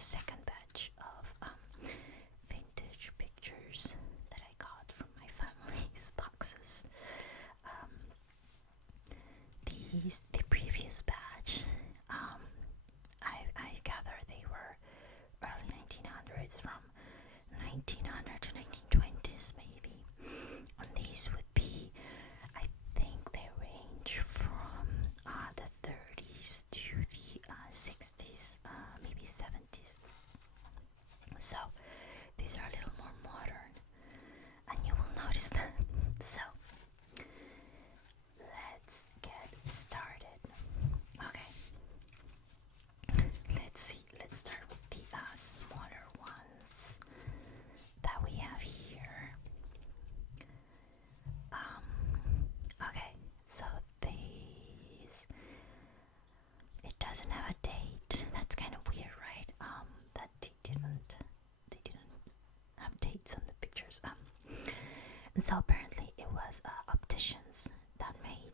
the second batch of vintage pictures that I got from my family's boxes. The previous batch, I gather they were early 1900s, from 1900 to 1920s maybe. And these would be, I think they range from the 30s to the 60s, maybe 70s. So these are a little more modern, and you will notice that. So let's get started. Okay, let's see. Let's start with the smaller ones that we have here. Okay, so these, it doesn't have a date. That's kind of weird, right? That they didn't have dates on the pictures. And so apparently it was opticians that made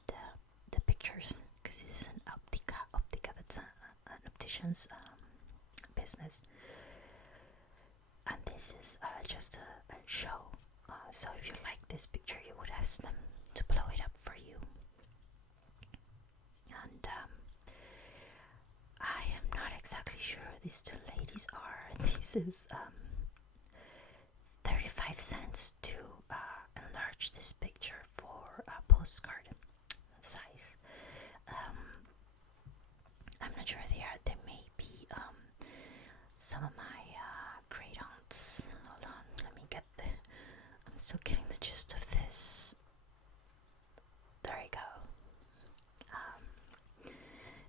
the pictures, because this is an optica. That's an optician's business, and this is just a show. So if you like this picture, you would ask them to blow it up for you. And I am not exactly sure who these two ladies are. This is 35 cents to enlarge this picture for a postcard size. I'm not sure they are. They may be some of my great aunts. Hold on, let me get I'm still getting the gist of this. There you go.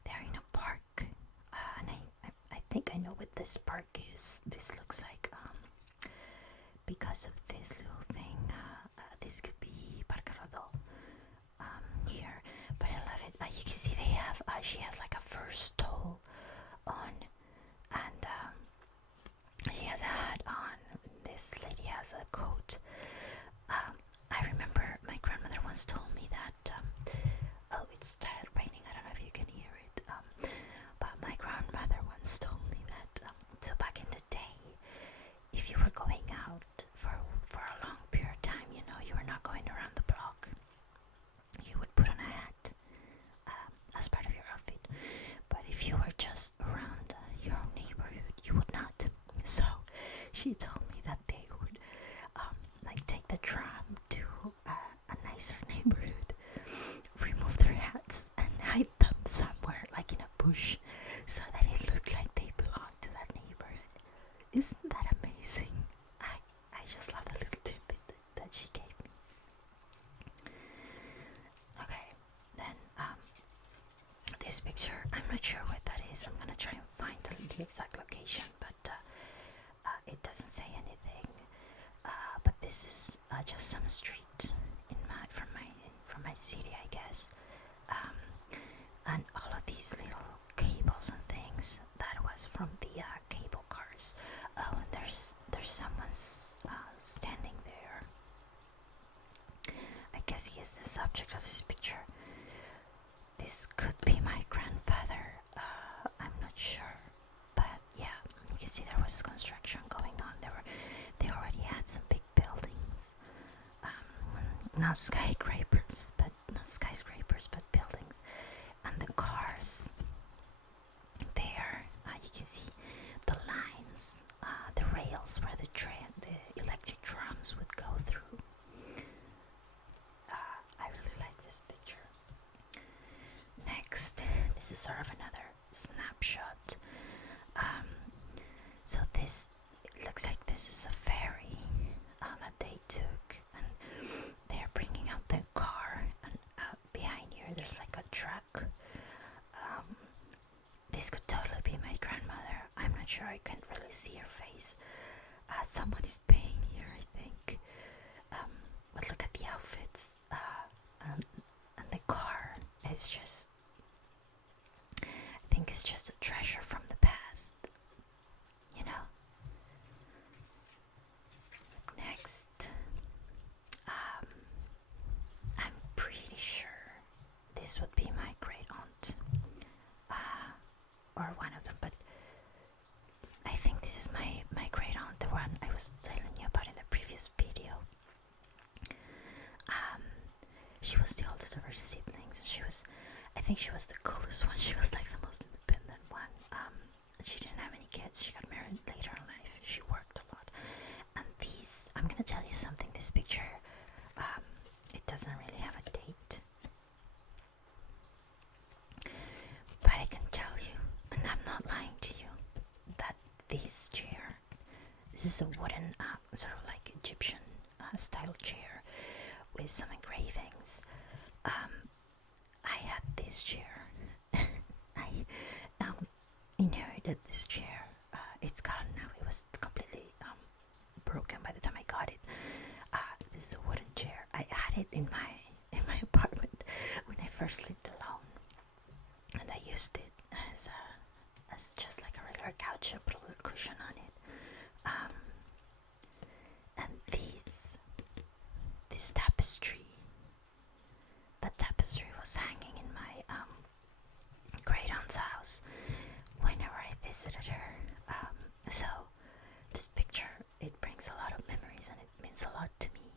They're in a park, and I think I know what this park is. This looks like, because of this little thing, this could be Parque Rodó here, but I love it. You can see they have, she has like a fur stole on, and she has a hat on. This lady has a coat. I remember my grandmother once told me that, it started raining. I don't know if you can hear it, but my grandmother once told me that, so back in the day, if you were going out for a long period of time, you were not going around the block, you would put on a hat as part of your outfit. But if you were just around your own neighborhood, you would not. So she told me that they would like take the tram to a nicer neighborhood, remove their hats, and hide them somewhere, like in a bush, so that it looked like they belonged to that neighborhood. Isn't that amazing? I just love the little tidbit that she gave me. Okay, then this picture, I'm not sure what that is. I'm gonna try and find the exact location, but it doesn't say anything. But this is just some street from my city, I guess. And all of these little cables and things, that was from the cable cars. Oh, and there's someone standing there. I guess he is the subject of this picture. This could be my grandfather. I'm not sure, but yeah, you can see there was construction going on. They already had some big buildings. Not skyscrapers, but buildings. And the cars there, you can see the lines, the rails where the electric trams would go through. I really like this picture. Next, this is sort of another snapshot. So this, it looks like this is a ferry that they took, and they're bringing out their car, and behind here there's like a truck. This could totally be my grandmother. I'm not sure, I can't really see her face. Someone is paying here, I think. But look at the outfits, and the car is just, I think it's just a treasure from the past, you know. Next, I'm pretty sure this would be my great aunt, or one of them, but I think she was the oldest of her siblings. I think she was the coolest one. She was like the most independent one. She didn't have any kids. She got married later in life. She worked a lot. And I'm gonna tell you something. This picture, it doesn't really have a date, but I can tell you, and I'm not lying to you, that this is a wooden, sort of like Egyptian style chair with some engravings. I had this chair. I inherited this chair. It's gone now. It was completely broken by the time I got it. This is a wooden chair. I had it in my apartment when I first lived alone, and I used it as just like a regular couch. I put a little cushion on it. And this tapestry. That tapestry was hanging in my great aunt's house whenever I visited her. So this picture, it brings a lot of memories and it means a lot to me.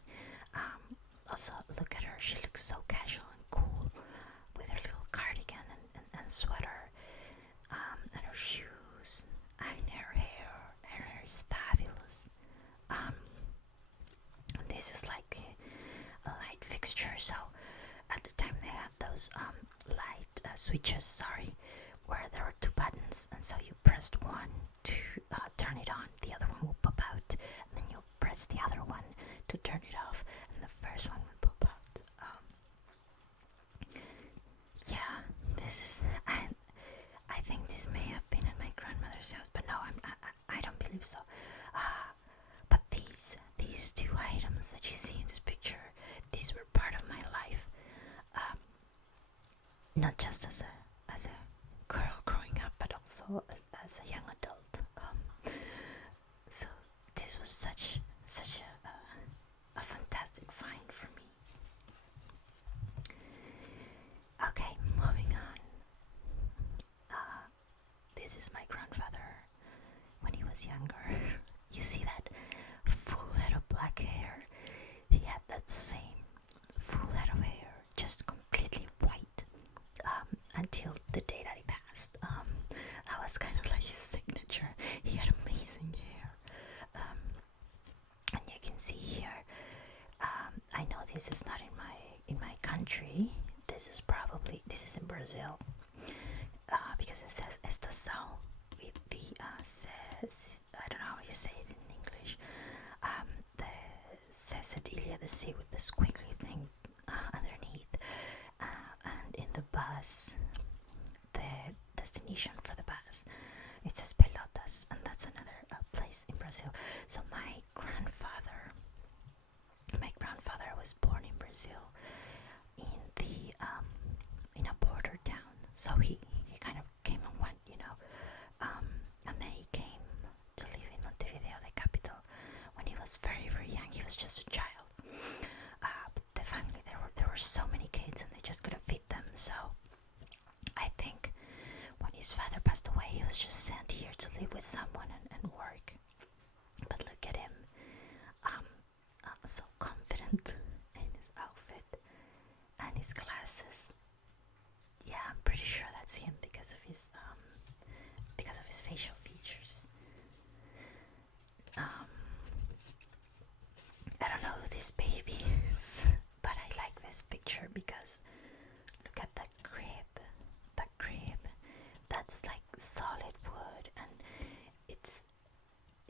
Also, look at her. She looks so casual and cool with her little cardigan and sweater, and her shoes and her hair. Her hair is fabulous. This is like a light fixture. So at the time they had those light switches, where there were two buttons, and so you pressed one to turn it on, the other one will pop out, and then you press the other one to turn it off, and the first one will pop out. Yeah, this is, and I think this may have been at my grandmother's house, but no, I don't believe so. But these two items that you see in this picture, these were part of my life. Not just as a girl growing up, but also as a young adult. So this was such a fantastic find for me. Okay, moving on. This is my grandfather when he was younger. You see that full head of black hair? He had that same full head of hair, just completely white, until the day that he passed. That was kind of like his signature. He had amazing hair. And you can see here, I know this is not in my country. This is in Brazil, because it says estação with the I don't know how you say it in English. The cedilla, the C with the squiggly thing underneath, and in the bus, the destination for the bus, it says Pelotas, and that's another place in Brazil. So my grandfather was born in Brazil, in a border town. So he kind of came and went, and then he came to live in Montevideo, the capital, when he was very, very young. He was just a child. But the family, there were so many kids, and they just couldn't feed them. So I think when his father passed away, he was just sent here to live with someone and work. But look at him, so confident in his outfit and his glasses. Yeah, I'm pretty sure that's him because of his facial features. I don't know who this baby is, but I like this picture because look at the crib. The crib, that's like solid wood, and it's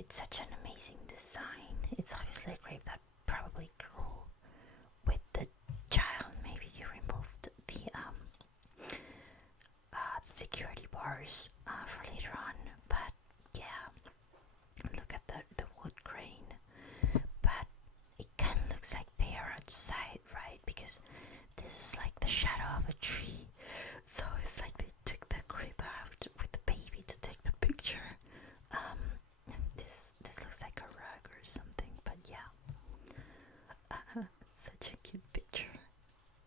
such an amazing design. It's obviously a crib that probably grew with the child. Maybe you removed the security bars for later on, but yeah, look at the wood grain. But it kind of looks like they are outside, right? Because this is like the shadow of a tree, so it's like they took the crib out with the baby to take the picture. This looks like a rug or something, but yeah, such a cute picture.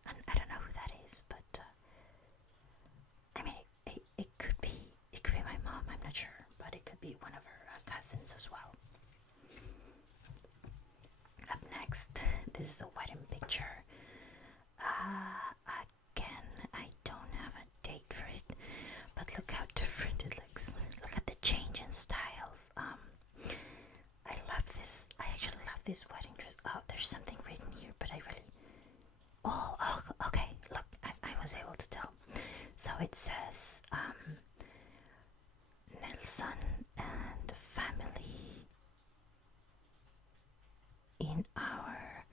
And I don't know who that is, but I mean, it could be my mom. I'm not sure, but it could be one of her cousins as well. Up next, this is a wedding picture. Again, I don't have a date for it, but look how different it looks. Look at the change in styles. I love this. I actually love this wedding dress. Oh, there's something written here, but I really... Oh, okay. Look, I was able to tell. So it says, Nelson and family in our...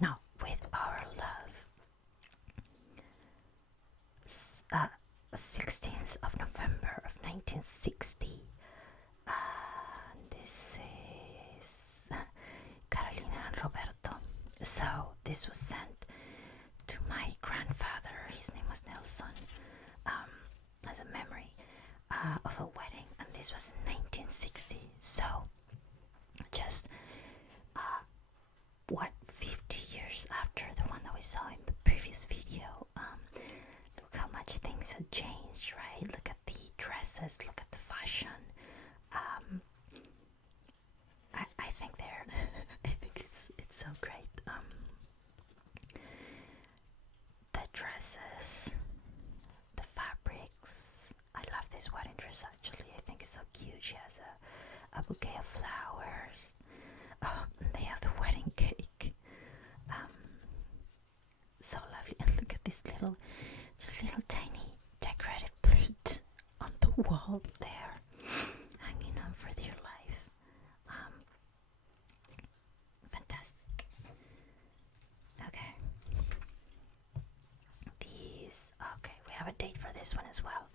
no, with our love. 16th of November of 1960. This is Carolina and Roberto. So this was sent to my grandfather. His name was Nelson, as a memory of a wedding, and this was in 1960. So just 50 years after the one that we saw in the previous video. Look how much things have changed, right? Look at the dresses, look at the fashion. I think they're I think it's so great. The dresses, the fabrics. I love this wedding dress actually. I think it's so cute. She has a bouquet of flowers. They have the wedding cake. So lovely. And look at this little tiny decorative plate on the wall there, hanging on for dear life. Fantastic. Okay. We have a date for this one as well.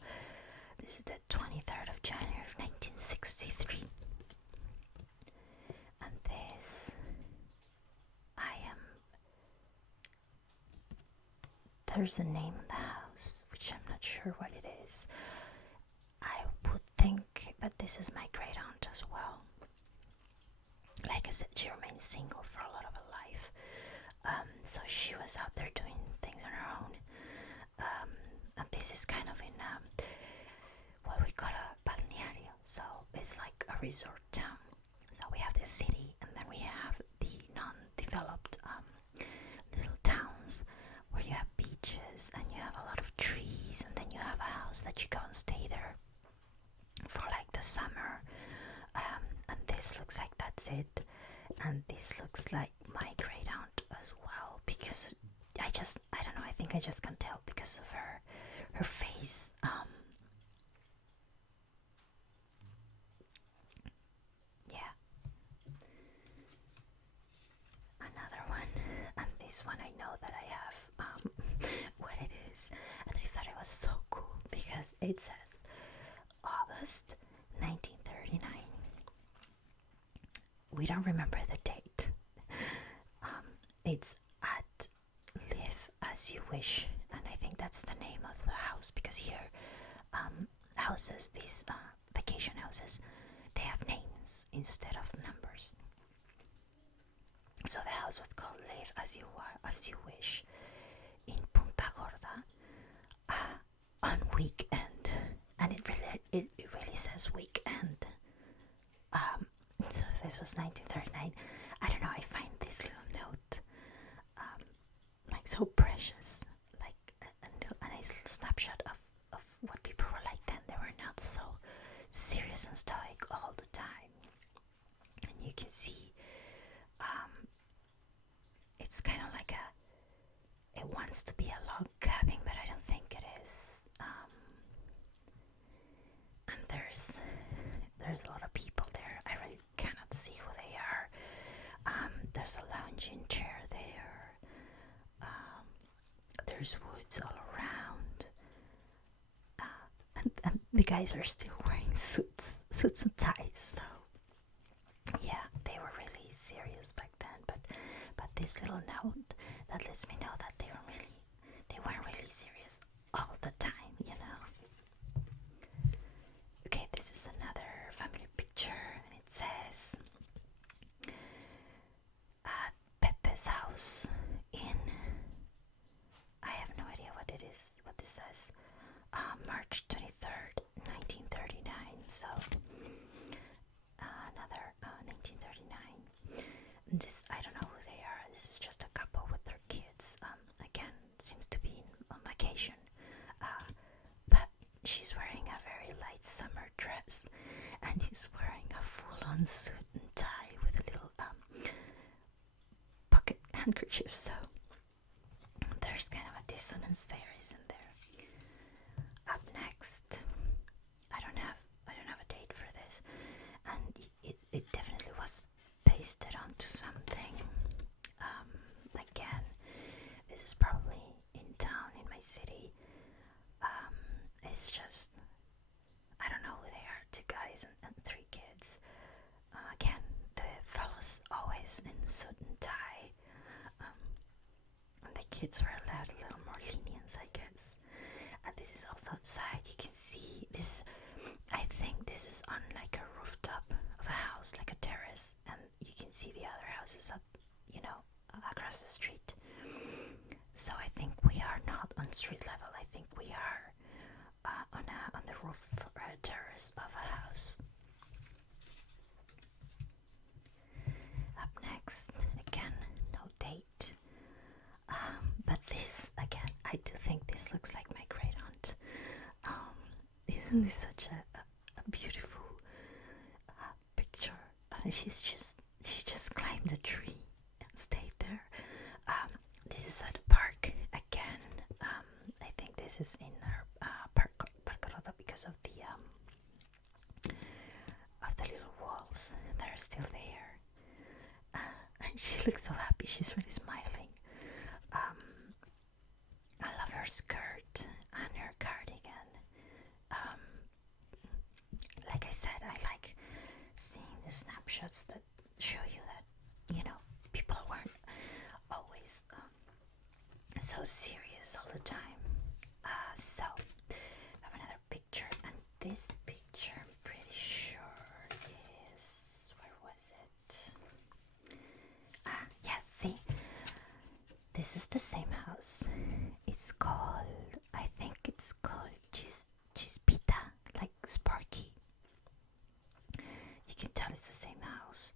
This is the 23rd of January of 1963. And this, there's a name in the house, which I'm not sure what it is. I would think that this is my great aunt as well. Like I said, she remained single for a lot of her life. So she was out there doing things on her own. And this is kind of in what we call a balneario. So it's like a resort town. So we have the city, and then we have the non-developed little towns where you have beaches and you have a lot of trees, and then you have a house that you go and stay there for like the summer. And this looks like that's it. And this looks like my great aunt as well, because I don't know, I think I just can tell because of her face. Yeah. Another one, and this one I know that I have what it is, and I thought it was so cool because it says August 1939. We don't remember the date. It's at Live As You Wish, and I think that's the name of the house, because here houses, these vacation houses, they have names instead of numbers. So the house was called Live As You Wish in Punta Gorda on weekend, and it really says weekend. So this was 1939. I don't know, I find this little note like so precious, like a nice snapshot of what people were like then. They were not so serious and stoic all the time, and you can see it's kind of like it wants to be a log cabin, but I don't think it is. And there's a lot of people there. I really cannot see who they are. There's a lounging chair there. There's woods all around. And the guys are still wearing suits and ties. So yeah, they were really serious back then. But this little note that lets me know that they weren't really serious all the time, you know. Okay, this is another family picture, and it says at Pepe's house in, I have no idea what it is, what this says, March 23rd, 1939. So another 1939. And this, I don't know who they are. This is just a couple with their on suit and tie with a little pocket handkerchief. So there's kind of a dissonance there, isn't there? Up next, I don't have a date for this, and it definitely was pasted onto something. Again, this is probably in town in my city. It's just, I don't know who they are, 2 guys and 3 kids. Again, the fellas always in suit and tie. And the kids were allowed a little more lenience, I guess. And this is also outside. You can see this. I think this is on like a rooftop of a house, like a terrace, and you can see the other houses up, across the street. So I think we are not on street level. I think we are on the roof or a terrace of a house. Up next, again, no date. But this, again, I do think this looks like my great aunt. Isn't this such a beautiful picture? She just climbed a tree and stayed there. This is at a park again. I think this is in her Parque Roda because of the little walls that are still there. And she looks so happy. She's really smiling. I love her skirt and her cardigan. Like I said, I like seeing the snapshots that show you that, people weren't always so serious all the time. So, I have another picture, and this picture, I'm pretty sure is, where was it? Yeah, see, this is the same house. It's called, I think it's called Chispita, like Sparky. You can tell it's the same house.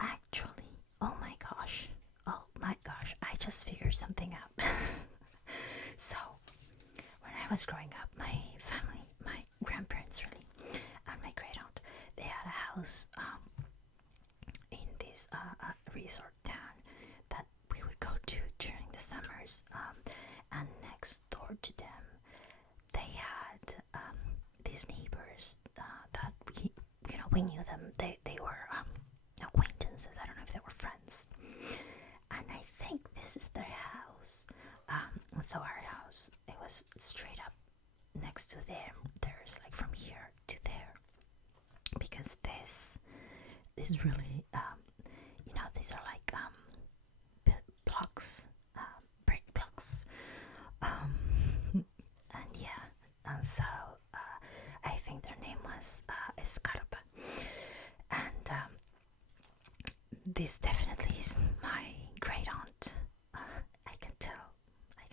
Actually, oh my gosh, I just figured something out. So, when I was growing up, my family, my grandparents really, and my great aunt, they had a house in this resort town that we would go to during the summers, and next door to them, they had these neighbors that we knew them. They were acquaintances. I don't know if they were friends. And I think this is their house. So our house, it was straight up next to them. There's like from here to there, because this is really these are like blocks, brick blocks, and yeah, and so I think their name was Escarpa, and this definitely is my great aunt. I can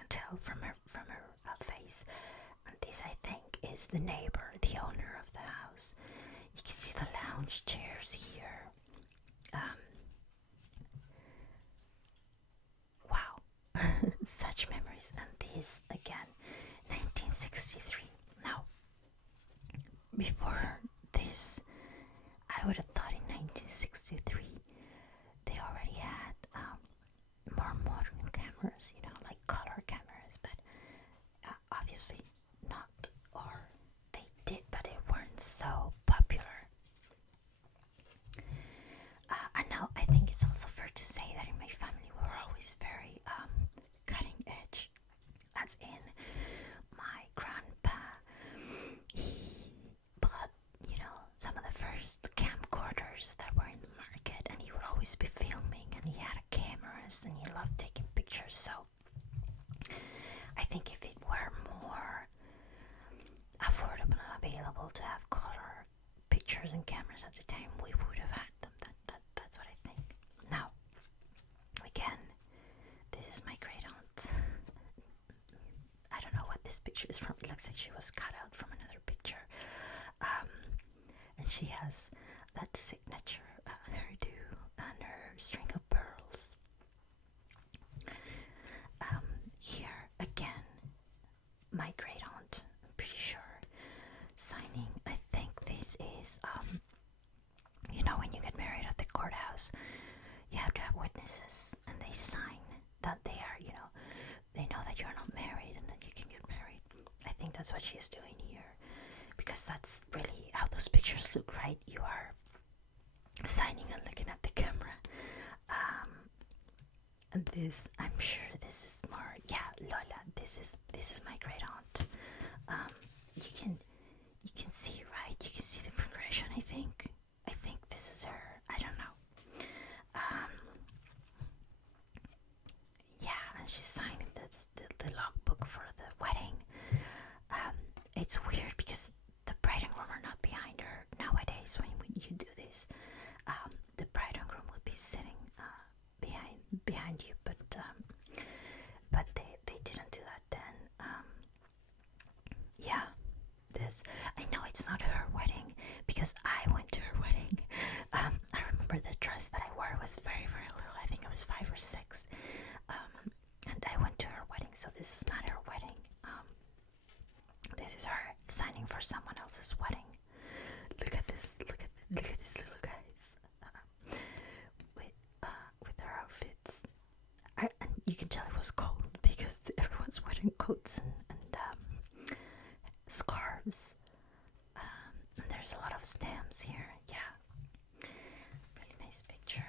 tell from her face, and this I think is the neighbor, the owner of the house. You can see the lounge chairs here. Wow, such memories. And this again, 1963. Now, before this, I would have thought in 1963 they already had more modern cameras, like color cameras, but obviously not, or they did, but they weren't so popular. And now I think it's also fair to say that in my family we were always very cutting edge, as in my grandpa, he bought, some of the first camcorders that were in the market, and he would always be filming, and he had cameras, and he loved taking pictures. So I think if it were more affordable and available to have color pictures and cameras at the time, we would have had them. That's what I think. Now, again, this is my great aunt. I don't know what this picture is from. It looks like she was cut out from another picture. And she has that signature hairdo and her string of pearls. Here again, my great aunt, I'm pretty sure, signing. I think this is when you because you have to have witnesses, and they sign that they are, they know that you're not married and that you can get married. I think that's what she's doing here, because that's really how those pictures look, right? You are signing and looking at the camera. And this, I'm sure this is more, yeah, Lola. This is my great aunt. You can see, right? You can see the progression. I think this is her. I don't know. Yeah, and she's signing the logbook for the wedding. It's weird because the bride and groom are not behind her nowadays. When you do this, the bride and groom would be sitting behind you, but they didn't do that then. Yeah, this, I know it's not her wedding because I went to her wedding. I remember the dress that I wore was very, very little. I think I was 5 or 6, and I went to her wedding. So this is not her wedding. This is her signing for someone else's wedding. Look at this! Look at these little guys with their outfits. And you can tell it was cold because everyone's wearing coats and scarves. And there's a lot of stamps here. Yeah, really nice picture.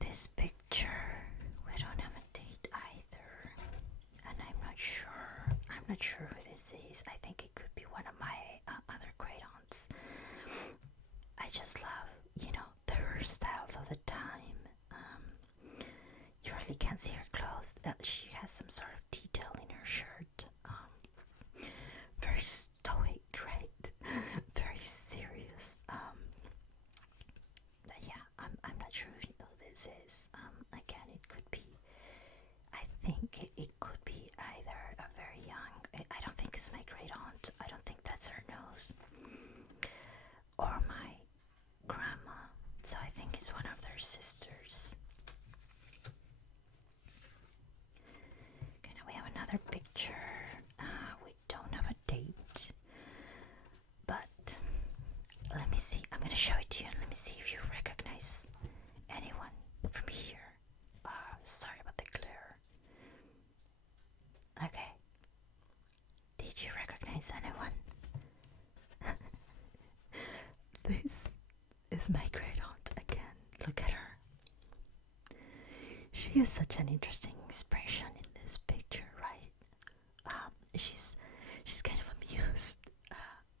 This picture, we don't have a date either, and I'm not sure who this is. I think it could be one of my other great aunts. I just love, the hairstyles of the time. You really can't see her clothes. She has some sort of detail in her shirt. Very stoic, right? Very serious. Yeah, I'm not sure if you know who this is. Again, it could be. I think it could be either a very young. I don't think it's my great aunt. I don't think that's her nose. Or my grandma. So I think it's one of their sisters. Okay, now we have another picture. We don't have a date, but let me see. I'm gonna show it to you, and let me see if you recognize anyone from here. Sorry about the glare. Okay. Did you recognize anyone? This is my great aunt again. Look at her. She has such an interesting expression in this picture, right? She's kind of amused.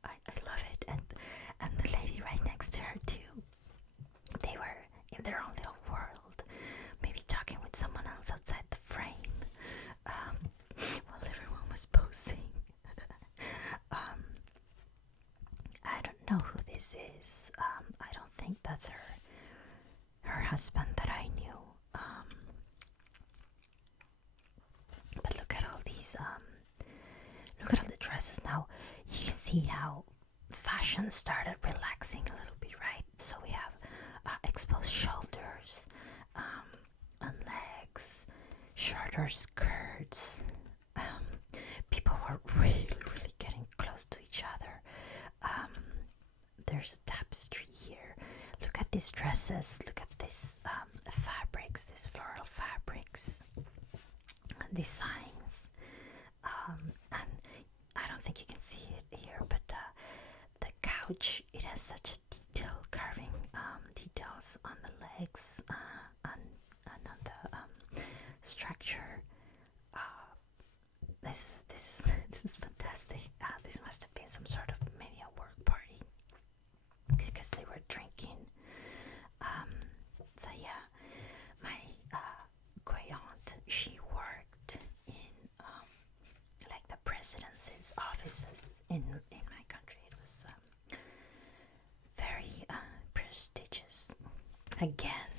I love it, and the lady right next to her too. They were in their own little world, maybe talking with someone else outside the frame, while everyone was posing. I don't know who this is. I don't think that's her husband that I knew. But look at all these. Look at all the dresses now. You can see how fashion started relaxing a little bit, right? So we have exposed shoulders, and legs, shorter skirts. People were really, really getting close to each other. There's a tapestry here. Look at these dresses. Look at these fabrics, these floral fabrics, designs. And I don't think you can see it here, but the couch, it has such a detailed carving, details on the legs, and on the structure. This is fantastic. This must have been some sort of maybe a work party, because they were drinking. So yeah, my great aunt, she worked in like the presidency's offices in my country. It was very prestigious. Again,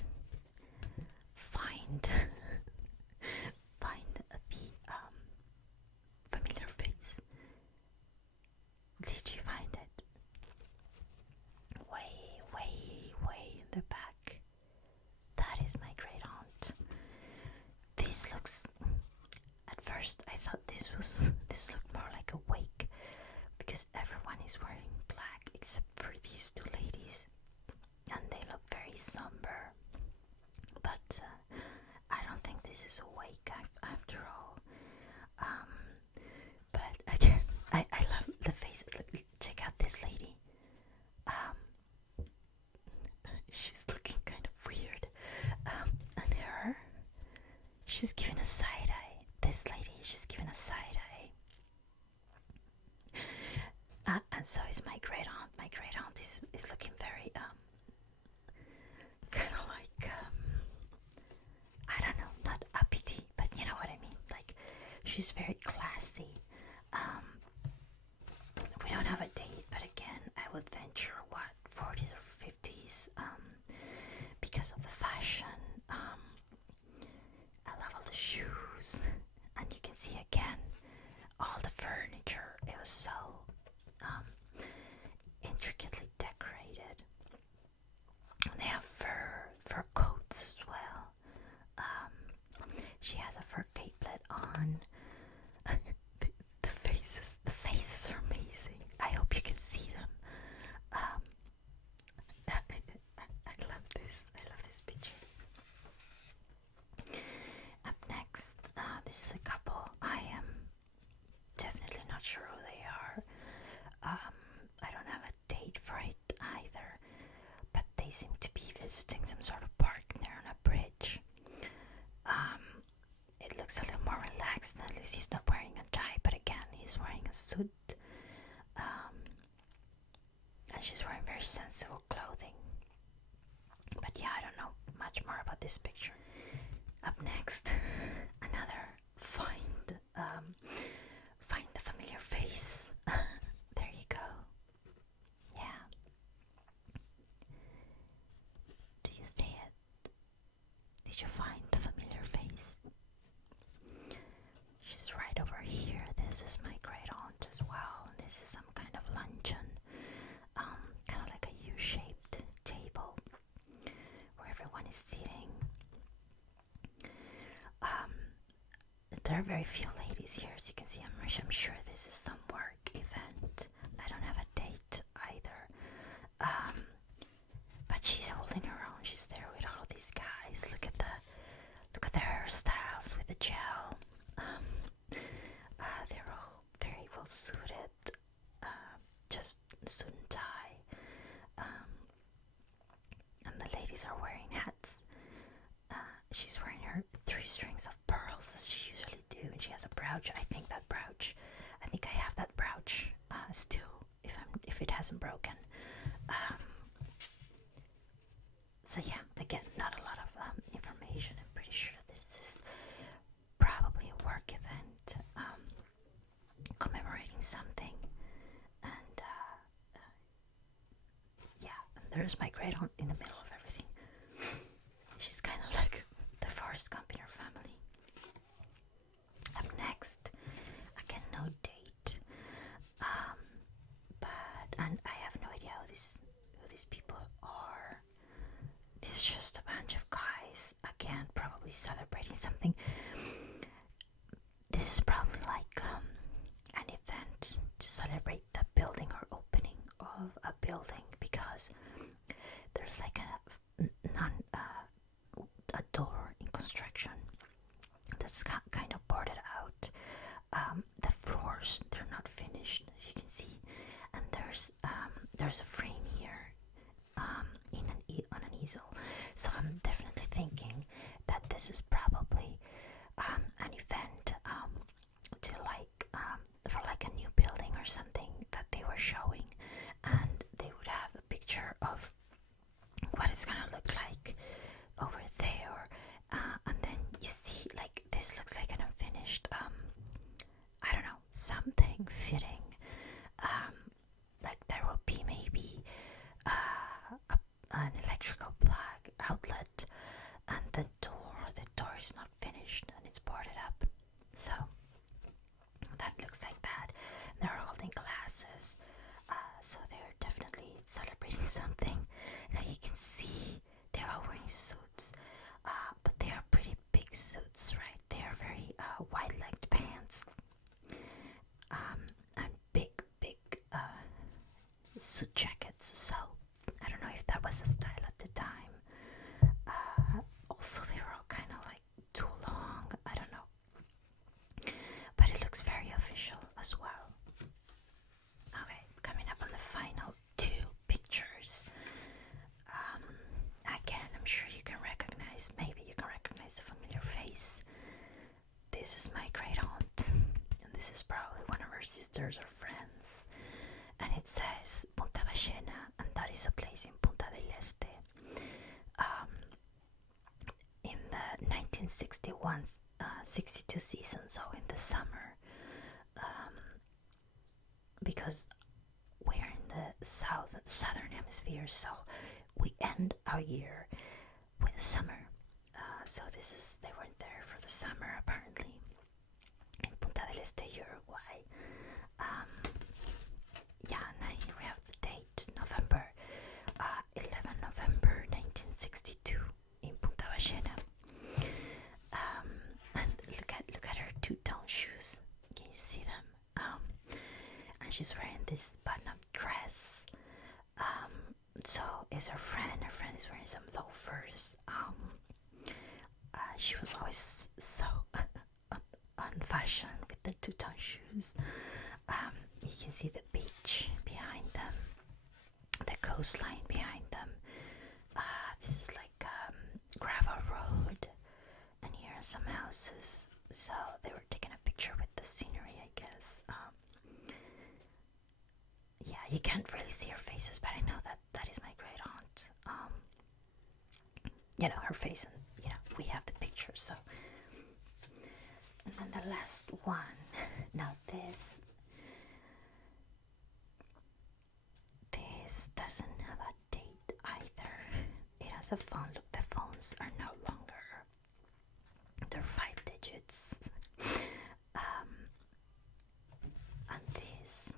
find the familiar face. Did you find it? Way in the back. That is my great aunt. This looks. At first, I thought this looked more like a wake, because everyone is wearing black except for these two ladies. I love the faces. Look, check out this lady. Um, she's looking kind of weird. And her, she's giving a side eye. This lady, she's giving a side eye. And so is my great aunt. My great aunt is looking very kind of like I don't know, not uppity, but you know what I mean. Like she's very classy. We don't have a date, but again, I would venture what 40s or 50s because of the fashion. I love all the shoes, and you can see again all the furniture. It was so intricately decorated. They have fur coats as well. She has a fur capelet on. the faces are amazing. I hope you can see them. I love this. I love this picture. Up next, this is a couple. I am definitely not sure who they are. I don't have a date for it either, but they seem to be visiting some sort of park. They're on a bridge. It looks a little more relaxed. At least he's not wearing a tie, but again, he's wearing a suit. And she's wearing very sensible clothing. But yeah, I don't know much more about this picture. Up next, another find the familiar face. There you go. Yeah. Do you see it? Did you find the familiar face? She's right over here. This is my great aunt as well. This is some kind of luncheon, kind of like a U-shaped table where everyone is sitting. There are very few ladies here, as you can see. I'm sure this is some work event. I don't have a date either. But she's holding her own. She's there with all these guys. Look at the hairstyles with the gel. They're all very well suited. Just suit and tie. And the ladies are wearing hats. She's wearing her 3 strings of pearls as she usually do, and she has a brooch. I think I have that brooch still, if it hasn't broken. So yeah, again, not a lot of information. I'm pretty sure this is probably a work event commemorating something. And yeah, and there's my great aunt in the middle of everything. She's kind of like the Forrest Gump in her family. Up next, again, no date. And I have no idea who these people are. There's just a bunch of guys, again, probably celebrating something. This is probably like an event to celebrate the building or opening of a building, because there's like a door in construction that's kind of boarded out. The floors, they're not finished, as you can see, and there's a frame here on an easel. So I'm definitely thinking that this is probably an event to for like a new building or something that they were showing, and they would have a picture of what it's gonna look like over there, and then you see, like, this looks like an unfinished I don't know, something fitting, like there will be maybe an electrical plug outlet, and the door is not finished and it's boarded up. So that looks like that. They're holding glasses, so they're definitely celebrating something. Now you can see they're all wearing suits, but they are pretty big suits, right? They are very wide-legged pants, and big suit jackets. So I don't know if that was a style at the time. Also, they were all kind of like too long. I don't know, but it looks very official as well. pictures of friends, and it says Punta Ballena, and that is a place in Punta del Este. In the 1961-62 season, so in the summer, because we're in the southern hemisphere, so we end our year with the summer. So they weren't there for the summer apparently in Punta del Este, Uruguay. And here we have the date, November 1962 in Punta Ballena. And look at her two-tone shoes. Can you see them? And she's wearing this button-up dress. So is her friend. Her friend is wearing some loafers. She was always so on fashion with the two-tone shoes. You can see the beach behind them, the coastline behind them. This is like gravel road, and here are some houses. So they were taking a picture with the scenery, I guess. You can't really see her faces, but I know that is my great aunt. Her face, and we have the picture. So, and then the last one. Now this doesn't have a date either. It has a phone. Look, the phones are no longer. They're 5 digits. And this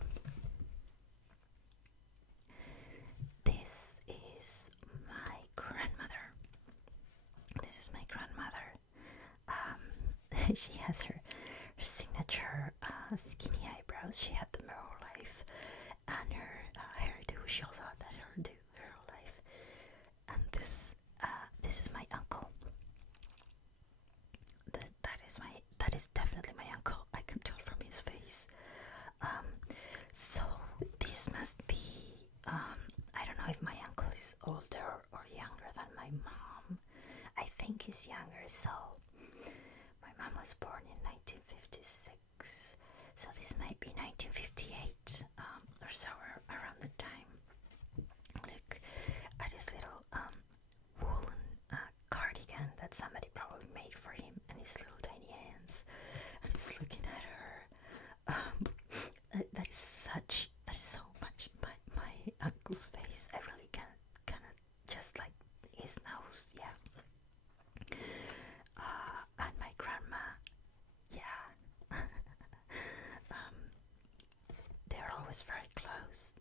is my grandmother. This is my grandmother. She has her signature skinny eyebrows. She had them her whole life, and her hairdo. She also had that hairdo her whole life. And this is my uncle. That is definitely my uncle. I can tell from his face. So this must be. I don't know if my uncle is older or younger than my mom. I think he's younger. So my mom was born in 1956. So this might be 1958 or so, around the time. Look at his little woolen cardigan that somebody probably made for him, and his little tiny hands, and he's looking at her. That is so much my uncle's face. I really kind of just like his nose, yeah. And my grandma, yeah. They're always very close.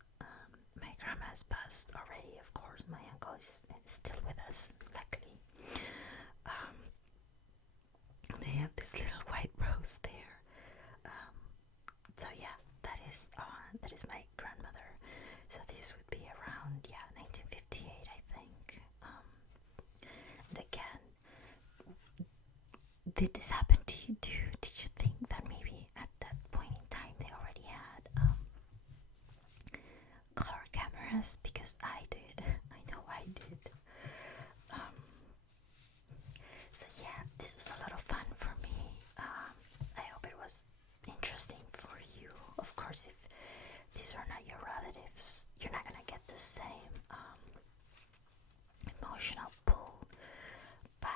My grandma has passed already, of course. My uncle is still with us, luckily. They have this little white rose there. So yeah, that is my grandmother. So this would be around 1958, I think. And again, did this happen to you too? Did you think that maybe at that point in time they already had color cameras? Because I did. I know I did. So yeah, this was a lot of fun for me. I hope it was interesting for you. Of course, if these are not your relatives, you're not gonna get the same emotional pull. But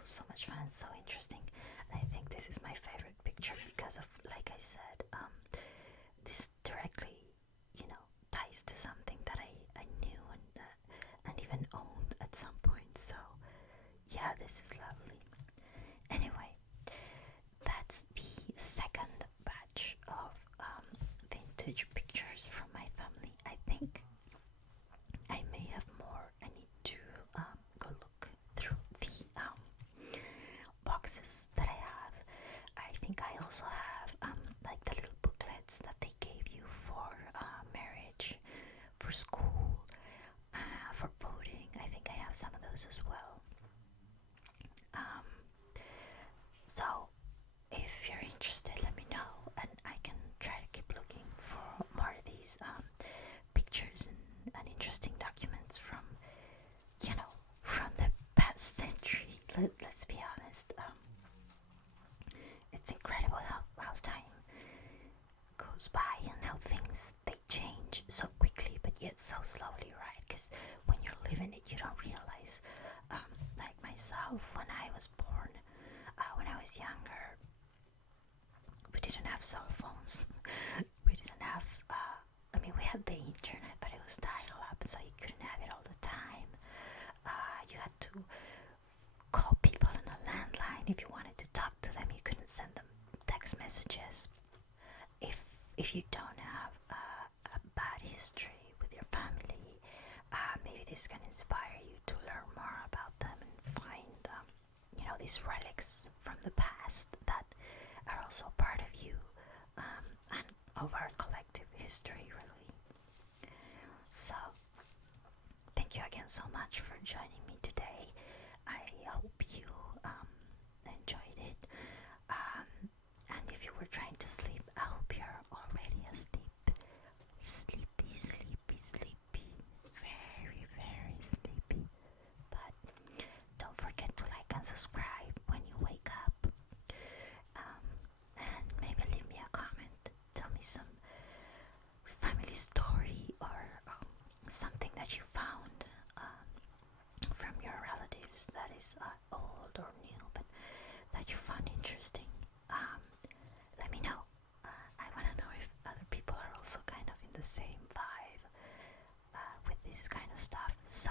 so much fun and so interesting. And I think this is my favorite picture because of, like I said, this directly, ties to something that I knew and even owned at some point. So yeah, this is lovely. Anyway, that's the second batch of vintage pictures from my family. I think I may have more. I need to go look through the boxes that I have. I think I also have like the little booklets that they gave you for marriage, for school, for voting. I think I have some of those as well. So if you're interested, let me know, and I can try to keep looking for more of these pictures and interesting documents from the past century. Let's be honest. It's incredible was younger, we didn't have cell phones. We didn't have, we had the internet, but it was dial-up, so you couldn't have it all the time. You had to call people on a landline. If you wanted to talk to them, you couldn't send them text messages. If you don't have a bad history with your family, maybe this can inspire you to learn more about them and find these relics from the past that are also part of you, and of our collective history, really. So thank you again so much for joining me today. I hope you enjoyed it, and if you were trying to sleep, I hope you're already asleep. Sleepy, sleepy, sleepy. Very, very sleepy. But don't forget to like and subscribe when you wake up. And maybe leave me a comment. Tell me some family story or something that you found from your relatives that is old or new, but that you found interesting. Let me know. I want to know if other people are also kind of in the same vibe with this kind of stuff. So